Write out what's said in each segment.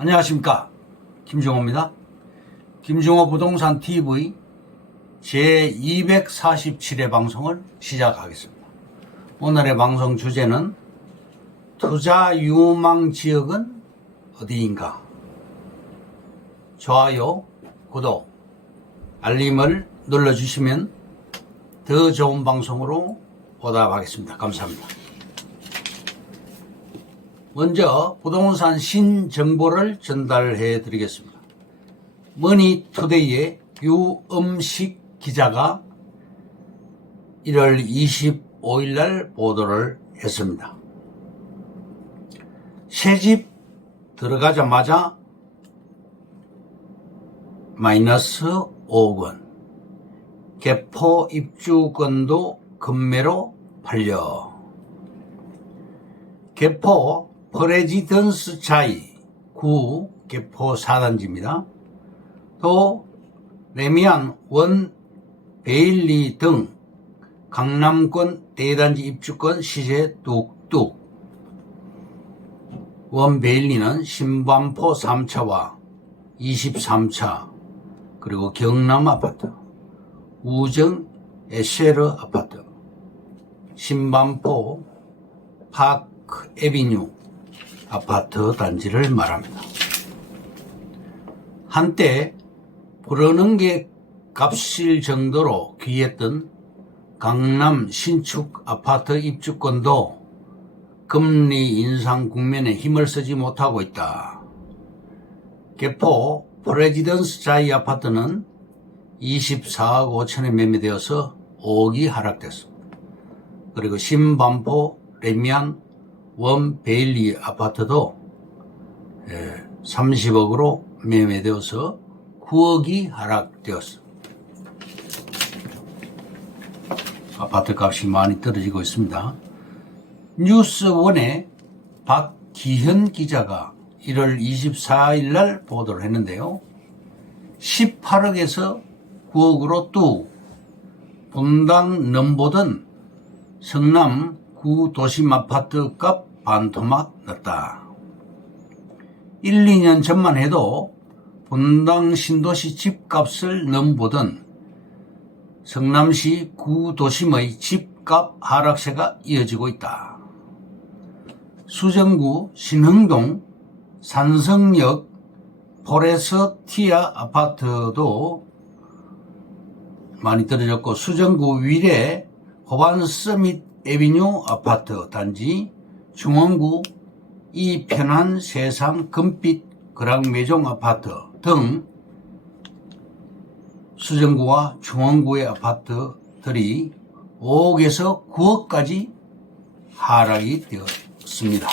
안녕하십니까, 김종호입니다. 김종호 부동산 TV 제247회 방송을 시작하겠습니다. 오늘의 방송 주제는 투자 유망 지역은 어디인가? 좋아요, 구독, 알림을 눌러주시면 더 좋은 방송으로 보답하겠습니다. 감사합니다. 먼저 부동산 신정보를 전달해 드리겠습니다. 머니투데이의 유음식 기자가 1월 25일 날 보도를 했습니다. 새집 들어가자마자 마이너스 5억 원, 개포 입주권도 급매로 팔려. 개포 프레지던스 자이 구 개포 4단지입니다. 또 레미안 원 베일리 등 강남권 대단지 입주권 시세 뚝뚝. 원 베일리는 신반포 3차와 23차, 그리고 경남 아파트, 우정 에쉐르 아파트, 신반포 파크 에비뉴 아파트 단지를 말합니다. 한때 부르는 게 값일 정도로 귀했던 강남 신축 아파트 입주권도 금리 인상 국면에 힘을 쓰지 못하고 있다. 개포 프레지던스 자이 아파트는 24억 5천에 매매되어서 5억이 하락됐습니다. 그리고 신반포 레미안 원 베일리 아파트도 30억으로 매매되어서 9억이 하락되었습니다. 아파트 값이 많이 떨어지고 있습니다. 뉴스원의 박기현 기자가 1월 24일 날 보도를 했는데요. 18억에서 9억으로 뚝 분당 넘보던 성남 구도심 아파트 값 반토막 났다. 1, 2년 전만 해도 분당 신도시 집값을 넘보던 성남시 구도심의 집값 하락세가 이어지고 있다. 수정구 신흥동 산성역 포레스티아 아파트도 많이 떨어졌고, 수정구 위례 호반 서밋 에비뉴 아파트 단지, 중원구 이 편한 세상 금빛 그랑매종 아파트 등 수정구와 중원구의 아파트들이 5억에서 9억까지 하락이 되었습니다.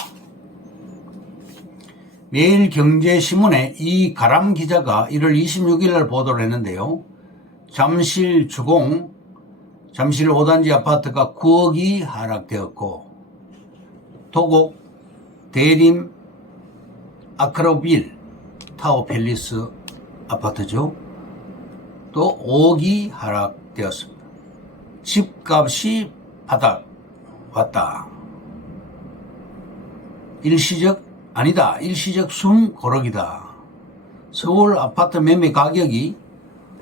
매일경제신문의 이가람 기자가 1월 26일 날 보도를 했는데요. 잠실 주공 잠실 5단지 아파트가 9억이 하락되었고, 도곡 대림 아크로빌 타워 팰리스 아파트죠. 또 5억이 하락되었습니다. 집값이 바닥 왔다. 일시적 숨 고르기다. 서울 아파트 매매 가격이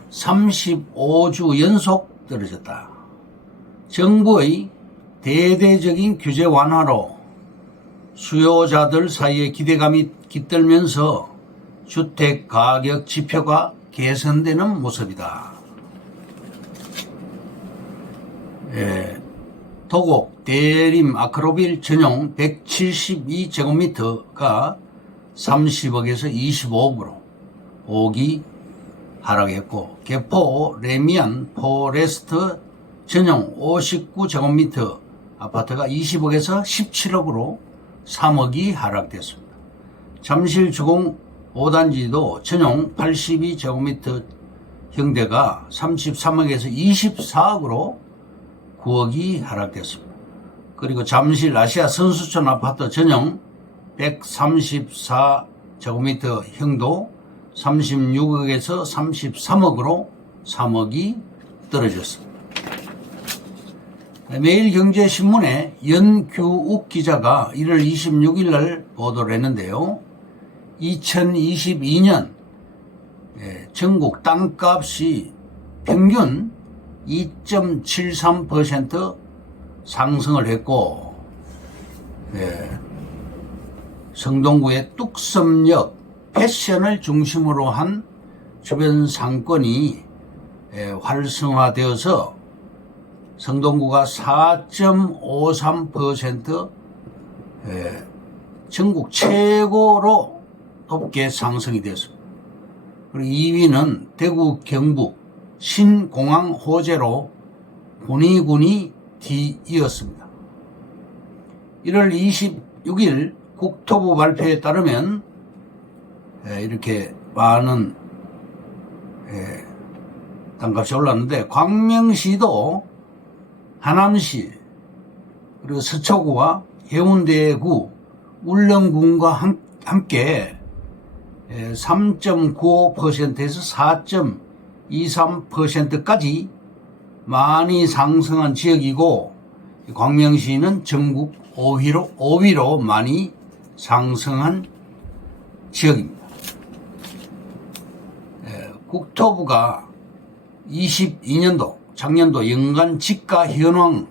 35주 연속 떨어졌다. 정부의 대대적인 규제 완화로 수요자들 사이에 기대감이 깃들면서 주택 가격 지표가 개선되는 모습이다. 도곡 대림 아크로빌 전용 172제곱미터가 30억에서 25억으로 5억이 하락했고, 개포 레미안 포레스트 전용 59제곱미터 아파트가 20억에서 17억으로 3억이 하락됐습니다. 잠실 주공 5단지도 전용 82제곱미터 형대가 33억에서 24억으로 9억이 하락됐습니다. 그리고 잠실 아시아 선수촌 아파트 전용 134제곱미터 형도 36억에서 33억으로 3억이 떨어졌습니다. 매일경제신문의 연규욱 기자가 1월 26일 날 보도를 했는데요. 2022년 전국 땅값이 평균 2.73% 상승을 했고, 성동구의 뚝섬역 패션을 중심으로 한 주변 상권이 활성화되어서 성동구가 4.53% 전국 최고로 높게 상승이 되었습니다. 그리고 2위는 대구 경북 신공항 호재로 군위군이 뒤이었습니다. 1월 26일 국토부 발표에 따르면 이렇게 많은 땅값이 올랐는데, 광명시도 하남시 그리고 서초구와 해운대구 울릉군과 함께 3.95%에서 4.23%까지 많이 상승한 지역이고, 광명시는 전국 5위로 많이 상승한 지역입니다. 국토부가 22년도 작년도 연간 지가 현황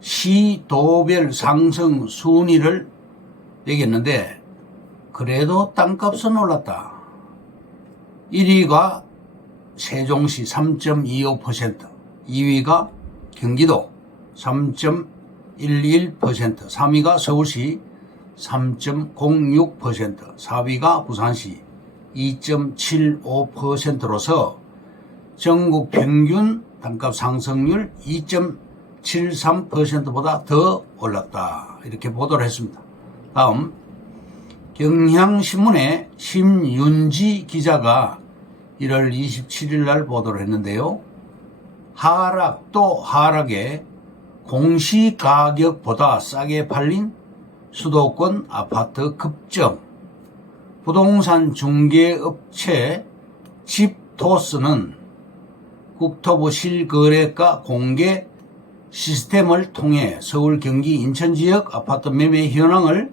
시도별 상승 순위를 매겼는데, 그래도 땅값은 올랐다. 1위가 세종시 3.25%, 2위가 경기도 3.11%, 3위가 서울시 3.06%, 4위가 부산시 2.75%로서 전국 평균 땅값 상승률 2.73%보다 더 올랐다. 이렇게 보도를 했습니다. 다음, 경향신문의 심윤지 기자가 1월 27일 날 보도를 했는데요. 하락 또 하락에 공시가격보다 싸게 팔린 수도권 아파트 급증. 부동산 중개업체 집토스는 국토부 실거래가 공개 시스템을 통해 서울, 경기, 인천 지역 아파트 매매 현황을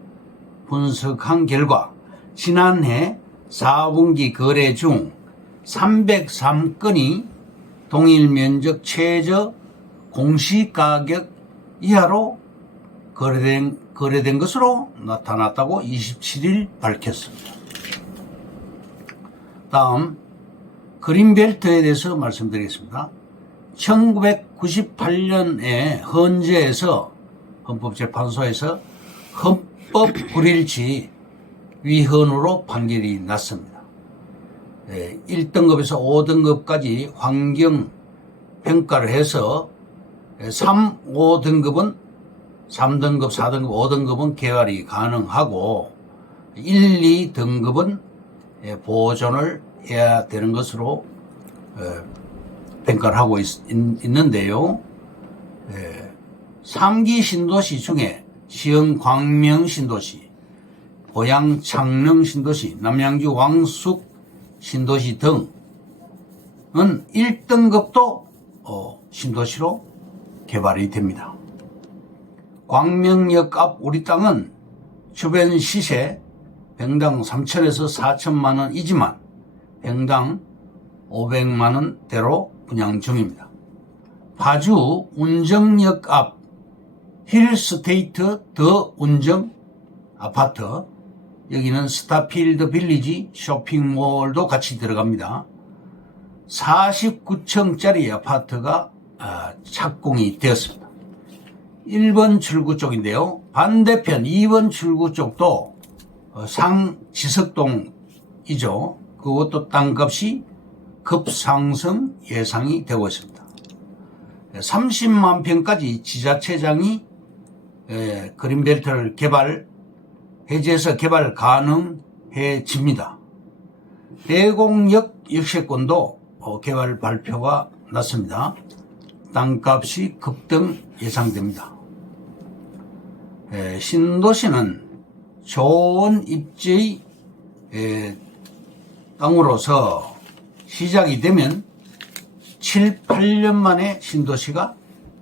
분석한 결과 지난해 4분기 거래 중 303건이 동일 면적 최저 공시가격 이하로 거래된 것으로 나타났다고 27일 밝혔습니다. 다음, 그린벨트에 대해서 말씀드리겠습니다. 1998년에 헌법재판소에서 헌법 불일치 위헌으로 판결이 났습니다. 1등급에서 5등급까지 환경 평가를 해서 3, 5등급은 3등급, 4등급, 5등급은 개발이 가능하고 1, 2등급은 보존을 해야 되는 것으로 평가를 하고 있는데요. 3기 신도시 중에 시흥 광명 신도시, 고양 창릉 신도시, 남양주 왕숙 신도시 등은 1등급도 신도시로 개발이 됩니다. 광명역 앞 우리 땅은 주변 시세 평당 3천에서 4천만 원이지만 평당 500만 원대로 분양 중입니다. 파주 운정역 앞 힐스테이트 더 운정 아파트, 여기는 스타필드 빌리지 쇼핑몰도 같이 들어갑니다. 49층짜리 아파트가 착공이 되었습니다. 1번 출구 쪽인데요. 반대편 2번 출구 쪽도 상지석동이죠. 그것도 땅값이 급상승 예상이 되고 있습니다. 30만 평까지 지자체장이 그린벨트를 해제해서 개발 가능해집니다. 대공역 역세권도 개발 발표가 났습니다. 땅값이 급등 예상됩니다. 신도시는 좋은 입지의 땅으로서 시작이 되면 7, 8년 만에 신도시가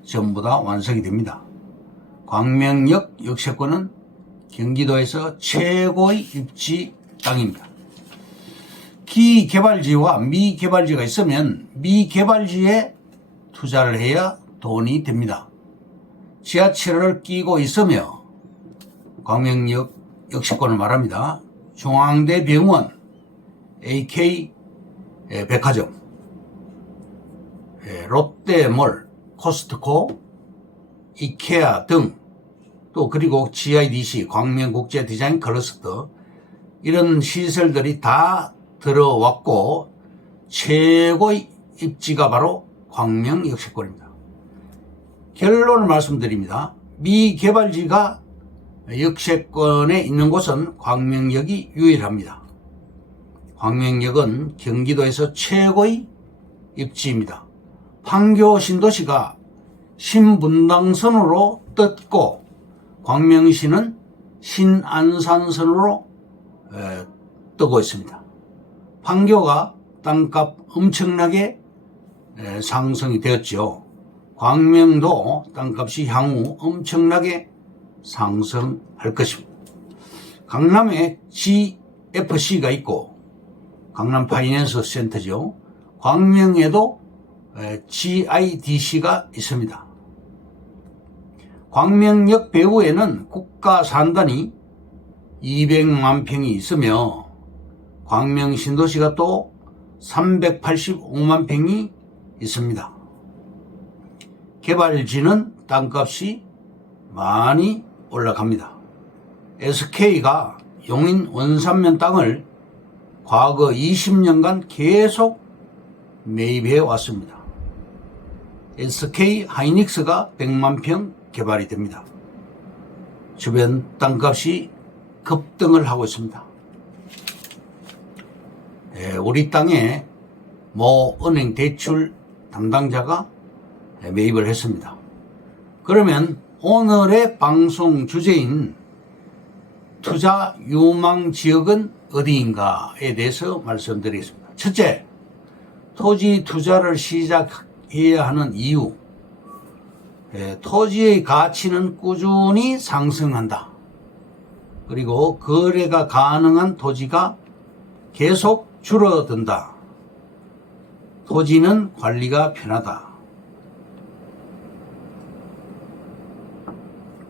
전부 다 완성이 됩니다. 광명역 역세권은 경기도에서 최고의 입지 땅입니다. 기개발지와 미개발지가 있으면 미개발지에 투자를 해야 돈이 됩니다. 지하철을 끼고 있으며 광명역 역세권을 말합니다. 중앙대병원, AK 백화점, 롯데몰, 코스트코, 이케아 등 또 그리고 GIDC, 광명국제디자인 클러스터 이런 시설들이 다 들어왔고 최고의 입지가 바로 광명 역세권입니다. 결론을 말씀드립니다. 미개발지가 역세권에 있는 곳은 광명역이 유일합니다. 광명역은 경기도에서 최고의 입지입니다. 판교 신도시가 신분당선으로 떴고 광명시는 신안산선으로 뜨고 있습니다. 판교가 땅값 엄청나게 상승이 되었죠. 광명도 땅값이 향후 엄청나게 상승할 것입니다. 강남에 GFC가 있고 강남 파이낸스 센터죠. 광명에도 GIDC가 있습니다. 광명역 배후에는 국가 산단이 200만 평이 있으며 광명 신도시가 또 385만 평이 있습니다. 개발지는 땅값이 많이 올라갑니다. SK가 용인 원산면 땅을 과거 20년간 계속 매입해 왔습니다. SK 하이닉스가 100만 평 개발이 됩니다. 주변 땅값이 급등을 하고 있습니다. 우리 땅에 모 은행 대출 담당자가 매입을 했습니다. 그러면 오늘의 방송 주제인 투자 유망 지역은 어디인가에 대해서 말씀드리겠습니다. 첫째, 토지 투자를 시작해야 하는 이유. 토지의 가치는 꾸준히 상승한다. 그리고 거래가 가능한 토지가 계속 줄어든다. 토지는 관리가 편하다.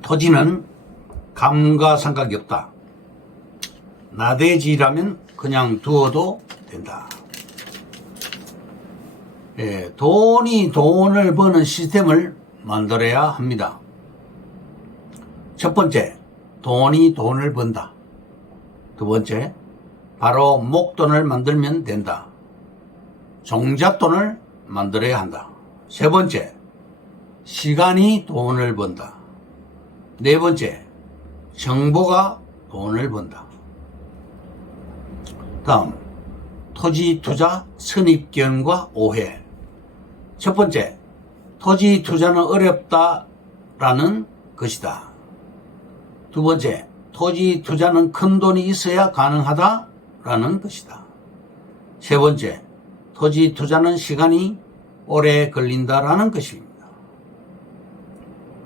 토지는 감가상각이 없다. 나대지라면 그냥 두어도 된다. 돈이 돈을 버는 시스템을 만들어야 합니다. 첫 번째, 돈이 돈을 번다. 두 번째, 바로 목돈을 만들면 된다. 종잣돈을 만들어야 한다. 세 번째, 시간이 돈을 번다. 네 번째, 정보가 돈을 번다. 다음, 토지 투자 선입견과 오해. 첫 번째, 토지 투자는 어렵다라는 것이다. 두 번째, 토지 투자는 큰 돈이 있어야 가능하다라는 것이다. 세 번째, 토지 투자는 시간이 오래 걸린다라는 것입니다.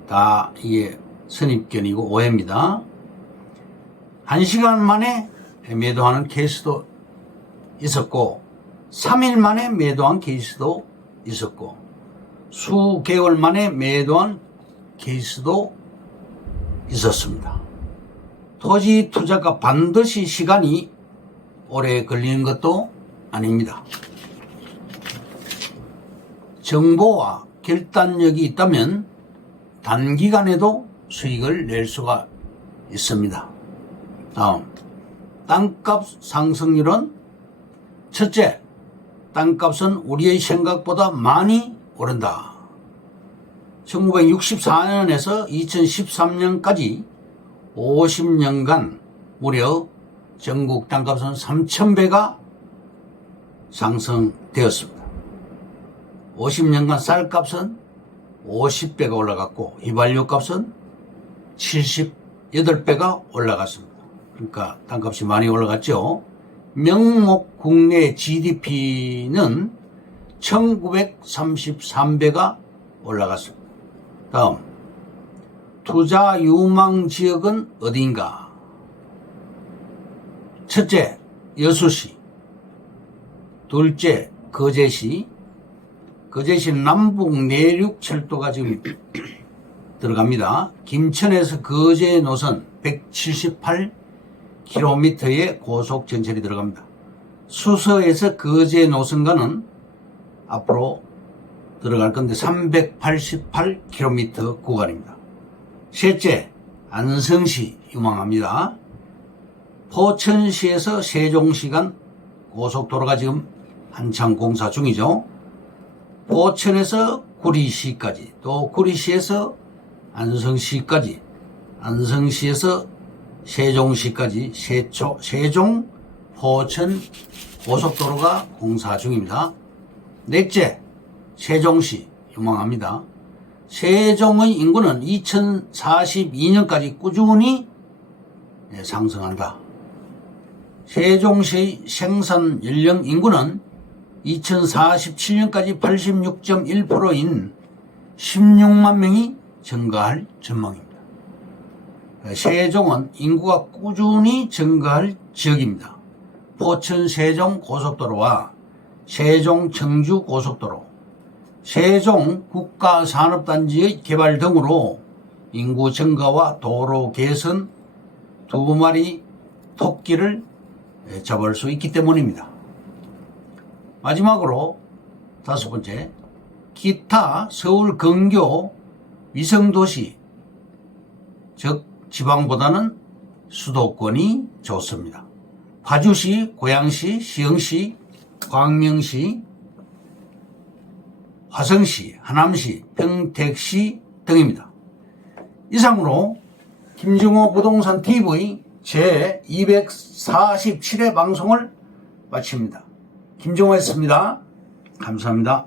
다 이게 선입견이고 오해입니다. 1시간 만에 매도하는 케이스도 있었고 3일 만에 매도한 케이스도 있었고 수개월 만에 매도한 케이스도 있었습니다. 토지 투자가 반드시 시간이 오래 걸리는 것도 아닙니다. 정보와 결단력이 있다면 단기간에도 수익을 낼 수가 있습니다. 다음, 땅값 상승률은 첫째, 땅값은 우리의 생각보다 많이 오른다. 1964년에서 2013년까지 50년간 무려 전국 땅값은 3,000배가 상승되었습니다. 50년간 쌀값은 50배가 올라갔고 휘발유 값은 78배가 올라갔습니다. 그러니까 땅값이 많이 올라갔죠. 명목 국내 GDP는 1933배가 올라갔습니다. 다음, 투자 유망 지역은 어디인가? 첫째, 여수시. 둘째, 거제시. 거제시는 남북 내륙 철도가 지금 들어갑니다. 김천에서 거제 노선 178km의 고속 전철이 들어갑니다. 수서에서 거제 노선과는 앞으로 들어갈 건데 388km 구간입니다. 셋째, 안성시 유망합니다. 포천시에서 세종시 간 고속도로가 지금 한창 공사 중이죠. 포천에서 구리시까지, 또 구리시에서 안성시까지, 안성시에서 세종시까지 세종 포천 고속도로가 공사 중입니다. 넷째, 세종시 유망합니다. 세종의 인구는 2042년까지 꾸준히 상승한다. 세종시의 생산 연령 인구는 2047년까지 86.1%인 16만 명이 증가할 전망입니다. 세종은 인구가 꾸준히 증가할 지역입니다. 포천 세종 고속도로와 세종 청주 고속도로, 세종 국가산업단지의 개발 등으로 인구 증가와 도로 개선, 2마리 토끼를 잡을 수 있기 때문입니다. 마지막으로 5번째, 기타 서울 근교 위성도시, 즉 지방보다는 수도권이 좋습니다. 파주시, 고양시, 시흥시, 광명시, 화성시, 하남시, 평택시 등입니다. 이상으로 김정호 부동산 TV 제 247회 방송을 마칩니다. 김정호였습니다. 감사합니다.